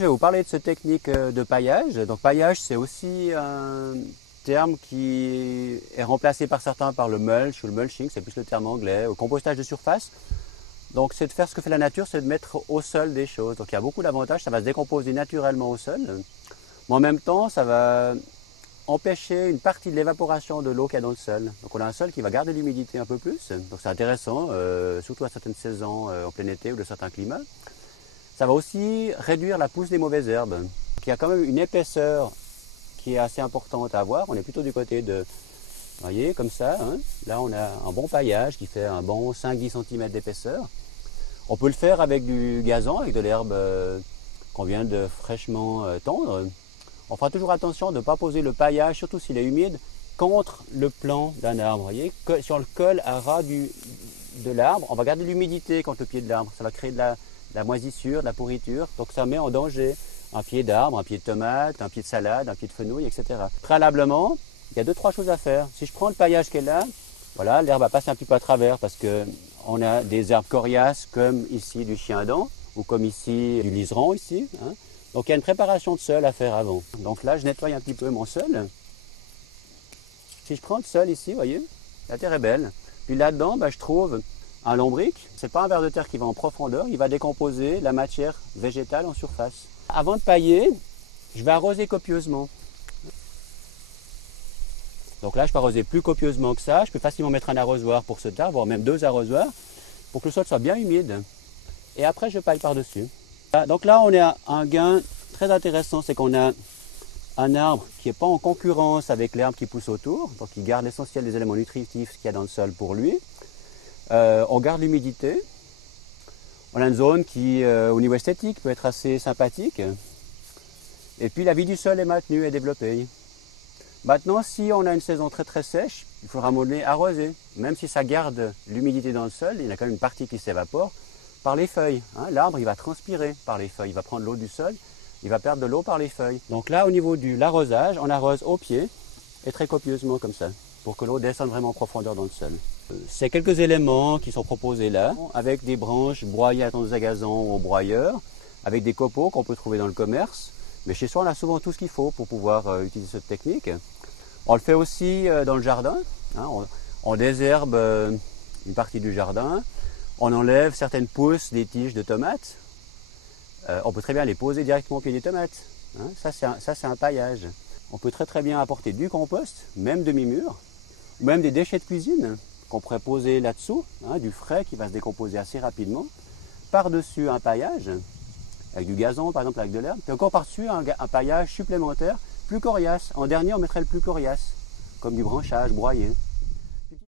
Je vais vous parler de cette technique de paillage. Donc paillage, c'est aussi un terme qui est remplacé par certains par le mulch ou le mulching, c'est plus le terme anglais, au compostage de surface. Donc c'est de faire ce que fait la nature, c'est de mettre au sol des choses. Donc il y a beaucoup d'avantages, ça va se décomposer naturellement au sol. Mais en même temps, ça va empêcher une partie de l'évaporation de l'eau qu'il y a dans le sol. Donc on a un sol qui va garder l'humidité un peu plus. Donc c'est intéressant, surtout à certaines saisons en plein été ou de certains climats. Ça va aussi réduire la pousse des mauvaises herbes. Donc, il y a quand même une épaisseur qui est assez importante à avoir. On est plutôt du côté de, vous voyez, comme ça. Hein. Là, on a un bon paillage qui fait un bon 5-10 cm d'épaisseur. On peut le faire avec du gazon, avec de l'herbe qu'on vient de fraîchement tondre. On fera toujours attention de ne pas poser le paillage, surtout s'il est humide, contre le plan d'un arbre. Vous voyez, si on le colle à ras de l'arbre, on va garder l'humidité contre le pied de l'arbre. Ça va créer de la moisissure, de la pourriture. Donc ça met en danger un pied d'arbre, un pied de tomate, un pied de salade, un pied de fenouil, etc. Préalablement, il y a 2-3 choses à faire. Si je prends le paillage qui est là, voilà, l'herbe va passer un petit peu à travers parce qu'on a des herbes coriaces comme ici du chien-dent ou comme ici du liseron ici. Hein. Donc il y a une préparation de sol à faire avant. Donc là, je nettoie un petit peu mon sol. Si je prends le sol ici, vous voyez, la terre est belle. Puis là-dedans, je trouve un lombric. Ce n'est pas un ver de terre qui va en profondeur, il va décomposer la matière végétale en surface. Avant de pailler, je vais arroser copieusement. Donc là, je peux arroser plus copieusement que ça. Je peux facilement mettre un arrosoir pour ce tas, voire même 2 arrosoirs, pour que le sol soit bien humide. Et après, je paille par-dessus. Donc là, on a un gain très intéressant, c'est qu'on a un arbre qui n'est pas en concurrence avec l'herbe qui pousse autour, donc il garde l'essentiel des éléments nutritifs qu'il y a dans le sol pour lui. On garde l'humidité. On a une zone qui, au niveau esthétique, peut être assez sympathique. Et puis la vie du sol est maintenue et développée. Maintenant, si on a une saison très très sèche, il faudra arroser. Même si ça garde l'humidité dans le sol, il y a quand même une partie qui s'évapore par les feuilles. Hein. L'arbre, il va transpirer par les feuilles. Il va prendre l'eau du sol, il va perdre de l'eau par les feuilles. Donc là, au niveau de l'arrosage, on arrose au pied et très copieusement comme ça, pour que l'eau descende vraiment en profondeur dans le sol. C'est quelques éléments qui sont proposés là, avec des branches broyées à tondeuse à gazon ou au broyeur, avec des copeaux qu'on peut trouver dans le commerce. Mais chez soi, on a souvent tout ce qu'il faut pour pouvoir utiliser cette technique. On le fait aussi dans le jardin. Hein, on désherbe une partie du jardin. On enlève certaines pousses des tiges de tomates. On peut très bien les poser directement au pied des tomates. Hein, ça, c'est un paillage. On peut très très bien apporter du compost, même demi-mûr, ou même des déchets de cuisine qu'on pourrait poser là-dessous, hein, du frais qui va se décomposer assez rapidement, par-dessus un paillage, avec du gazon par exemple, avec de l'herbe, puis encore par-dessus un paillage supplémentaire, plus coriace. En dernier, on mettrait le plus coriace, comme du branchage broyé.